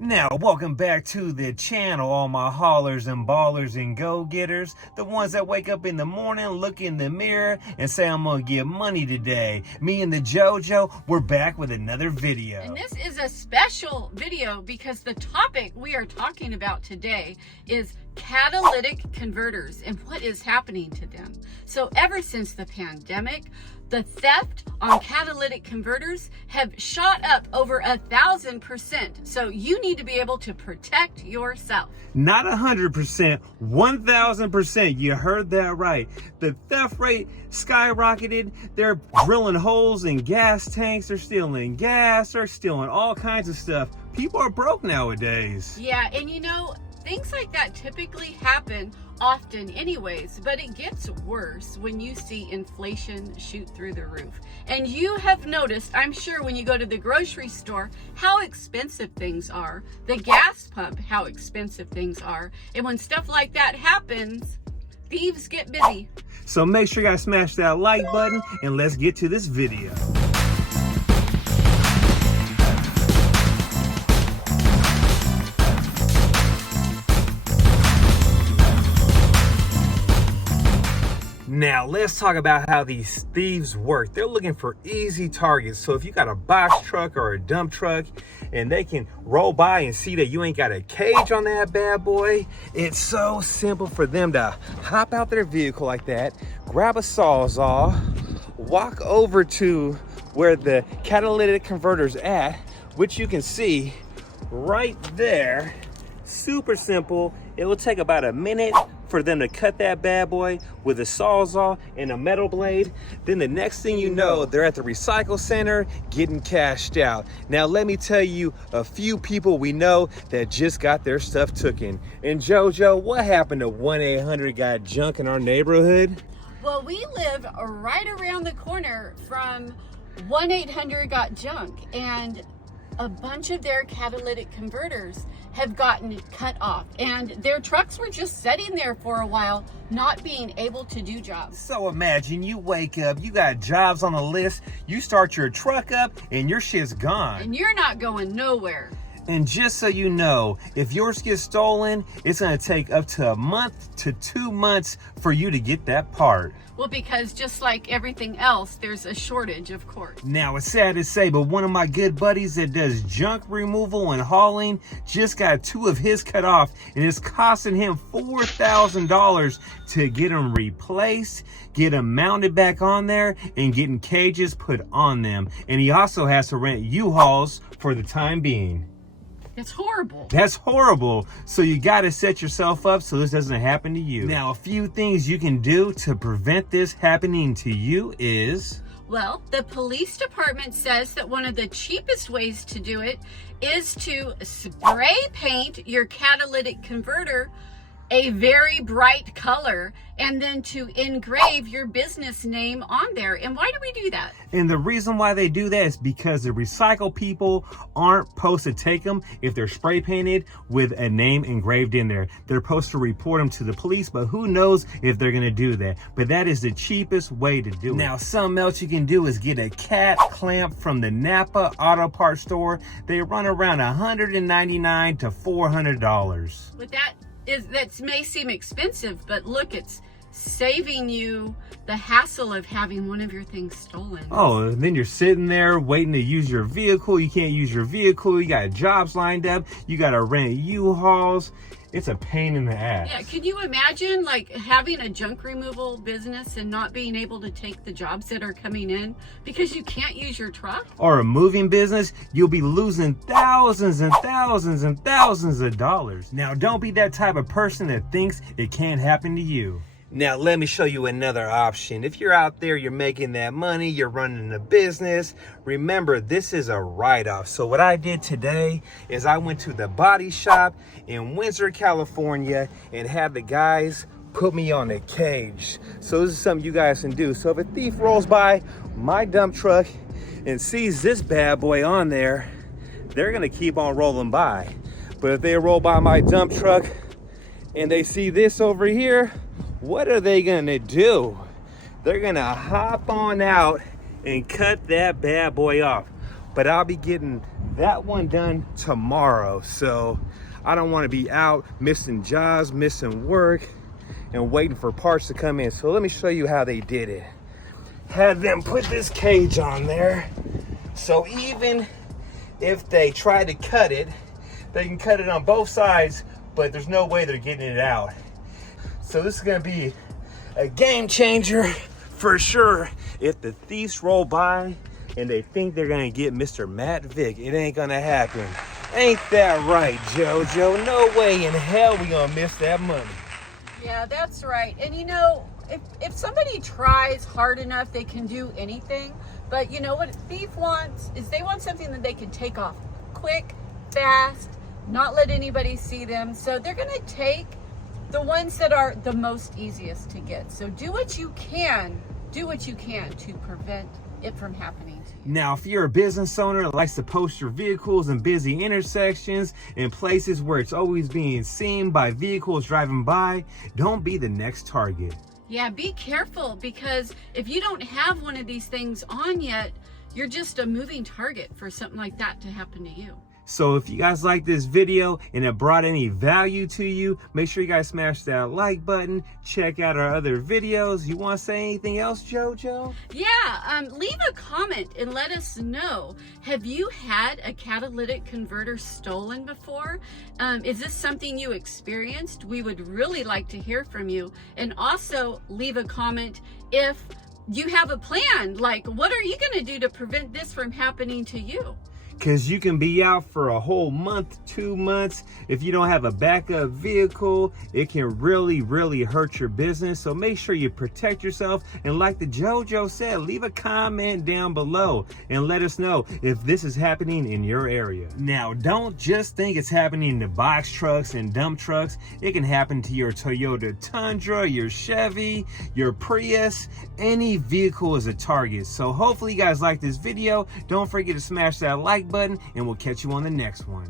Now, welcome back to the channel, all my haulers and ballers and go-getters, the ones that wake up in the morning, look in the mirror, and say, I'm gonna get money today. Me and the JoJo, we're back with another video. And this is a special video because the topic we are talking about today is catalytic converters and what is happening to them. So ever since the pandemic, the theft on catalytic converters have shot up over 1,000%. So you need to be able to protect yourself. Not 100%, 1,000%. You heard that right. The theft rate skyrocketed. They're drilling holes in gas tanks. They're stealing gas. They're stealing all kinds of stuff. People are broke nowadays. Yeah, and you know, things like that typically happen often anyways, but it gets worse when you see inflation shoot through the roof. And you have noticed, I'm sure, when you go to the grocery store, how expensive things are, the gas pump, how expensive things are. And when stuff like that happens, thieves get busy. So make sure you guys smash that like button and let's get to this video. Now, let's talk about how these thieves work. They're looking for easy targets. So if you got a box truck or a dump truck and they can roll by and see that you ain't got a cage on that bad boy, it's so simple for them to hop out their vehicle like that, grab a Sawzall, walk over to where the catalytic converter's at, which you can see right there. Super simple. It will take about a minute for them to cut that bad boy with a Sawzall and a metal blade. Then the next thing you know, they're at the recycle center getting cashed out. Now let me tell you a few people we know that just got their stuff taken. And JoJo, what happened to 1-800-GOT-JUNK in our neighborhood? Well, we live right around the corner from 1-800-GOT-JUNK, and a bunch of their catalytic converters have gotten cut off, and their trucks were just sitting there for a while, not being able to do jobs. So imagine you wake up, you got jobs on the list, you start your truck up and your shit's gone. And you're not going nowhere. And just so you know, if yours gets stolen, it's gonna take up to a month to 2 months for you to get that part. Well, because just like everything else, there's a shortage, of course. Now, it's sad to say, but one of my good buddies that does junk removal and hauling just got 2 of his cut off, and it's costing him $4,000 to get them replaced, get them mounted back on there, and getting cages put on them. And he also has to rent U-Hauls for the time being. It's horrible. That's horrible. So you got to set yourself up so this doesn't happen to you. Now, a few things you can do to prevent this happening to you is... Well, the police department says that one of the cheapest ways to do it is to spray paint your catalytic converter a very bright color, and then to engrave your business name on there. And why do we do that? And the reason why they do that is because the recycle people aren't supposed to take them if they're spray painted with a name engraved in there. They're supposed to report them to the police, but who knows if they're gonna do that. But that is the cheapest way to do it. Now, something else you can do is get a cat clamp from the Napa Auto Parts store. They run around $199 to $400. With that may seem expensive, but look, it's saving you the hassle of having one of your things stolen. Oh, and then you're sitting there waiting to use your vehicle. You can't use your vehicle. You got jobs lined up. You got to rent U-Hauls. It's a pain in the ass. Yeah, can you imagine like having a junk removal business and not being able to take the jobs that are coming in because you can't use your truck? Or a moving business, you'll be losing thousands and thousands and thousands of dollars. Now, don't be that type of person that thinks it can't happen to you. Now, let me show you another option. If you're out there, you're making that money, you're running a business, remember, this is a write-off. So what I did today is I went to the body shop in Windsor, California, and had the guys put me on a cage. So this is something you guys can do. So if a thief rolls by my dump truck and sees this bad boy on there, they're gonna keep on rolling by. But if they roll by my dump truck and they see this over here, what are they gonna do? They're gonna hop on out and cut that bad boy off. But I'll be getting that one done tomorrow. So I don't want to be out missing jobs, missing work, and waiting for parts to come in. So let me show you how they did it. Had them put this cage on there, so even if they try to cut it, they can cut it on both sides, but there's no way they're getting it out. So this is gonna be a game changer for sure. If the thieves roll by and they think they're gonna get Mr. Matt Vick, it ain't gonna happen. Ain't that right, JoJo? No way in hell we gonna miss that money. Yeah, that's right. And you know, if somebody tries hard enough, they can do anything. But you know what a thief wants is they want something that they can take off quick, fast, not let anybody see them. So they're gonna take the ones that are the most easiest to get. So do what you can to prevent it from happening to you. Now, if you're a business owner that likes to post your vehicles in busy intersections and places where it's always being seen by vehicles driving by, don't be the next target. Yeah, be careful, because if you don't have one of these things on yet, you're just a moving target for something like that to happen to you. So if you guys like this video and it brought any value to you, make sure you guys smash that like button. Check out our other videos. You want to say anything else, JoJo? Yeah, leave a comment and let us know. Have you had a catalytic converter stolen before? Is this something you experienced? We would really like to hear from you. And also leave a comment if you have a plan. Like, what are you going to do to prevent this from happening to you? Because you can be out for a whole month, 2 months. If you don't have a backup vehicle, it can really, really hurt your business. So make sure you protect yourself. And like the JoJo said, leave a comment down below and let us know if this is happening in your area. Now, don't just think it's happening to box trucks and dump trucks. It can happen to your Toyota Tundra, your Chevy, your Prius. Any vehicle is a target. So hopefully you guys like this video. Don't forget to smash that like button, and we'll catch you on the next one.